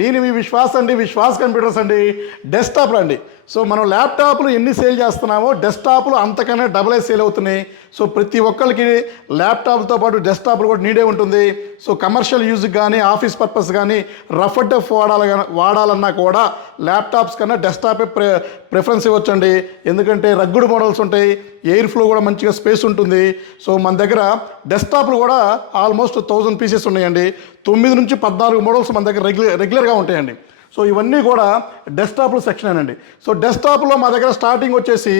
నేను మీ విశ్వాస్ అండి, విశ్వాస్ కంప్యూటర్స్ అండి. డెస్క్టాప్లు అండి. సో మనం ల్యాప్టాప్లు ఎన్ని సేల్ చేస్తున్నామో డెస్క్టాప్లు అంతకన్నా డబుల్ సేల్ అవుతున్నాయి. సో ప్రతి ఒక్కరికి ల్యాప్టాప్తో పాటు డెస్క్టాప్లు కూడా నీడే ఉంటుంది. సో కమర్షియల్ యూజ్కి కానీ ఆఫీస్ పర్పస్ కానీ రఫ్ అండ్ టఫ్ వాడాలన్నా కూడా ల్యాప్టాప్స్ కన్నా డెస్క్టాపే ప్రిఫరెన్స్ ఇవ్వచ్చండి. ఎందుకంటే రగ్గుడు మోడల్స్ ఉంటాయి, ఎయిర్ ఫ్లో కూడా మంచిగా స్పేస్ ఉంటుంది. సో మన దగ్గర డెస్క్టాప్లు కూడా ఆల్మోస్ట్ 1000 పీసెస్ ఉన్నాయండి. 9 నుంచి 14 మోడల్స్ మన దగ్గర రెగ్యులర్గా ఉంటాయండి. సో ఇవన్నీ కూడా డెస్క్టాప్లు సెక్షన్ అండి. సో డెస్క్టాప్లో మా దగ్గర స్టార్టింగ్ వచ్చేసి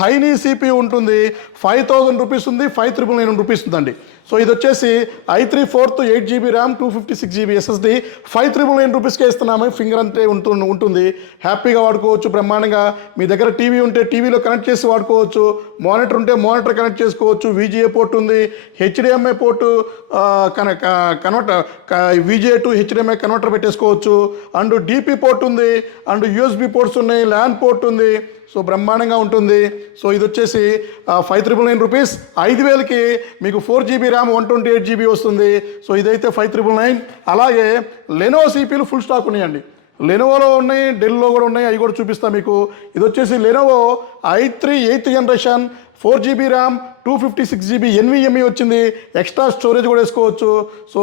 థైనీ సిపి ఉంటుంది, 5000 రూపీస్ ఉంది, 5999 రూపీస్ ఉందండి. సో ఇది వచ్చేసి i3 4th 8GB RAM 256GB SSD 5999 రూపీస్కే ఇస్తున్నాము. ఫింగర్ అంతే ఉంటుంది. హ్యాపీగా వాడుకోవచ్చు బ్రహ్మాండంగా. మీ దగ్గర టీవీ ఉంటే టీవీలో కనెక్ట్ చేసి వాడుకోవచ్చు, మానిటర్ ఉంటే మానిటర్ కనెక్ట్ చేసుకోవచ్చు, VGA పోర్ట్ ఉంది, HDMI port converter VGA to HDMI converter పెట్టేసుకోవచ్చు, అండ్ DP పోర్ట్ ఉంది, అండ్ USB పోర్ట్స్ ఉన్నాయి, ల్యాన్ పోర్ట్ ఉంది. సో బ్రహ్మాండంగా ఉంటుంది. సో ఇది వచ్చేసి 5999 రూపీస్. 5000కి మీకు 4GB ర్యామ్ 128GB వస్తుంది. సో ఇదైతే 5999. అలాగే లెనోవో సిపిలు ఫుల్ స్టాక్ ఉన్నాయండి. లెనోవోలో ఉన్నాయి, డెల్లో కూడా ఉన్నాయి, అవి కూడా చూపిస్తాను మీకు. ఇది వచ్చేసి Lenovo i3 8th generation 4GB RAM 256GB NVMe వచ్చింది, ఎక్స్ట్రా స్టోరేజ్ కూడా వేసుకోవచ్చు. సో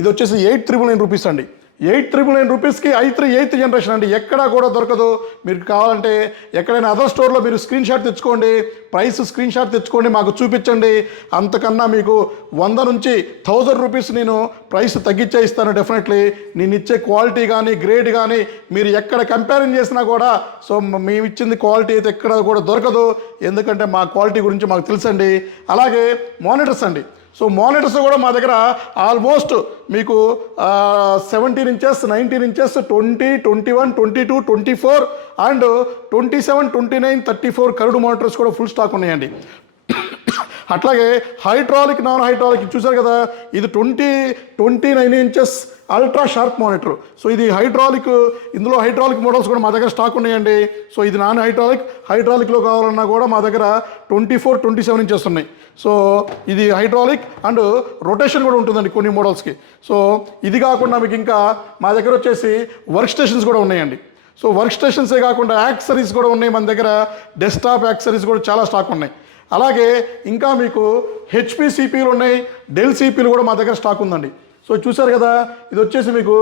ఇది వచ్చేసి 8999 రూపీస్ అండి. 8999 రూపీస్కి i3 8th జనరేషన్ అండి. ఎక్కడా కూడా దొరకదు. మీరు కావాలంటే ఎక్కడైనా అదర్ స్టోర్లో మీరు స్క్రీన్ షాట్ తెచ్చుకోండి, ప్రైస్ స్క్రీన్ షాట్ తెచ్చుకోండి, మాకు చూపించండి. అంతకన్నా మీకు 100 నుంచి 1000 రూపీస్ నేను ప్రైస్ తగ్గించే ఇస్తాను డెఫినెట్లీ. నేను ఇచ్చే క్వాలిటీ కానీ గ్రేడ్ కానీ మీరు ఎక్కడ కంపేరింగ్ చేసినా కూడా సో మేము ఇచ్చింది క్వాలిటీ అయితే ఎక్కడ కూడా దొరకదు. ఎందుకంటే మా క్వాలిటీ గురించి మాకు తెలుసండి. అలాగే మానిటర్స్ అండి. సో మానిటర్స్ కూడా మా దగ్గర ఆల్మోస్ట్ మీకు 17 inches, 19 inches, 20, 21, 22, 24 and 27, 29, 34 curved monitors కూడా ఫుల్ స్టాక్ ఉన్నాయండి. అట్లాగే హైడ్రాలిక్, నాన్ హైడ్రాలిక్ చూసారు కదా, ఇది 29 inches ultra sharp monitor. So ఇది హైడ్రాలిక్. ఇందులో హైడ్రాలిక్ మోడల్స్ కూడా మా దగ్గర స్టాక్ ఉన్నాయండి. సో ఇది నాన్ హైడ్రాలిక్లో కావాలన్నా కూడా మా దగ్గర 24, 27 ఇంచెస్ ఉన్నాయి. సో ఇది హైడ్రాలిక్ అండ్ రొటేషన్ కూడా ఉంటుందండి కొన్ని మోడల్స్కి. సో ఇది కాకుండా మీకు ఇంకా మా దగ్గర వచ్చేసి వర్క్ స్టేషన్స్ కూడా ఉన్నాయండి. సో వర్క్ స్టేషన్సే కాకుండా యాక్సరీస్ కూడా ఉన్నాయి మన దగ్గర. డెస్క్టాప్ యాక్సరీస్ కూడా చాలా స్టాక్ ఉన్నాయి. అలాగే ఇంకా మీకు HP సిపిలు ఉన్నాయి, డెల్ సిపిలు కూడా మా దగ్గర స్టాక్ ఉందండి. సో చూసారు కదా, ఇది వచ్చేసి మీకు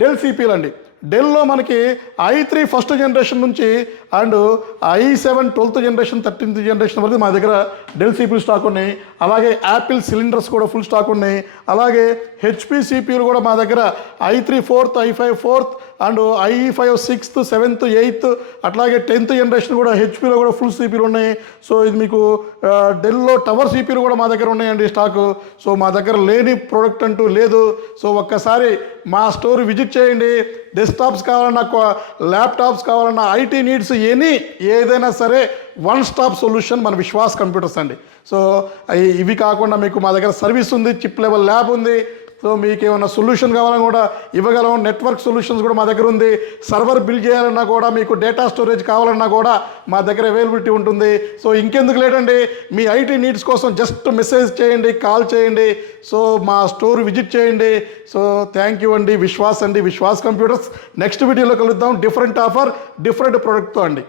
డెల్ సిపిలు అండి. డెల్లో మనకి i3 ఫస్ట్ జనరేషన్ నుంచి and i7 12th generation 13th generation వరకు మా దగ్గర డెల్ సిపిలు స్టాక్ ఉన్నాయి. అలాగే యాపిల్ సిలిండర్స్ కూడా ఫుల్ స్టాక్ ఉన్నాయి. అలాగే HP సిపిలు కూడా మా దగ్గర i3 4th, i5 4th and i5 6th, 7th, 8th అట్లాగే 10th జనరేషన్ కూడా హెచ్పిలో కూడా ఫుల్ సిపిలు ఉన్నాయి. సో ఇది మీకు డెల్లో టవర్ సిపిలు కూడా మా దగ్గర ఉన్నాయండి స్టాకు. సో మా దగ్గర లేని ప్రోడక్ట్ అంటూ లేదు. సో ఒక్కసారి మా స్టోర్ విజిట్ చేయండి. డెస్క్టాప్స్ కావాలన్నా, ల్యాప్టాప్స్ కావాలన్నా, IT నీడ్స్ ఏదైనా సరే వన్ స్టాప్ సొల్యూషన్ మన విశ్వాస్ కంప్యూటర్స్ అండి. సో ఇవి కాకుండా మీకు మా దగ్గర సర్వీస్ ఉంది, చిప్ లెవెల్ ల్యాబ్ ఉంది. సో మీకు ఏమైనా సొల్యూషన్ కావాలన్నా కూడా ఇవ్వగలం. నెట్వర్క్ సొల్యూషన్స్ కూడా మా దగ్గర ఉంది. సర్వర్ బిల్డ్ చేయాలన్నా కూడా, మీకు డేటా స్టోరేజ్ కావాలన్నా కూడా మా దగ్గర అవైలబిలిటీ ఉంటుంది. సో ఇంకెందుకు లేదండి, మీ IT నీడ్స్ కోసం జస్ట్ మెసేజ్ చేయండి, కాల్ చేయండి. సో మా స్టోర్ విజిట్ చేయండి. సో థ్యాంక్ యూ అండి. విశ్వాస్ అండి, విశ్వాస్ కంప్యూటర్స్. నెక్స్ట్ వీడియోలో కలుద్దాం. డిఫరెంట్ ఆఫర్, డిఫరెంట్ ప్రోడక్ట్తో అండి.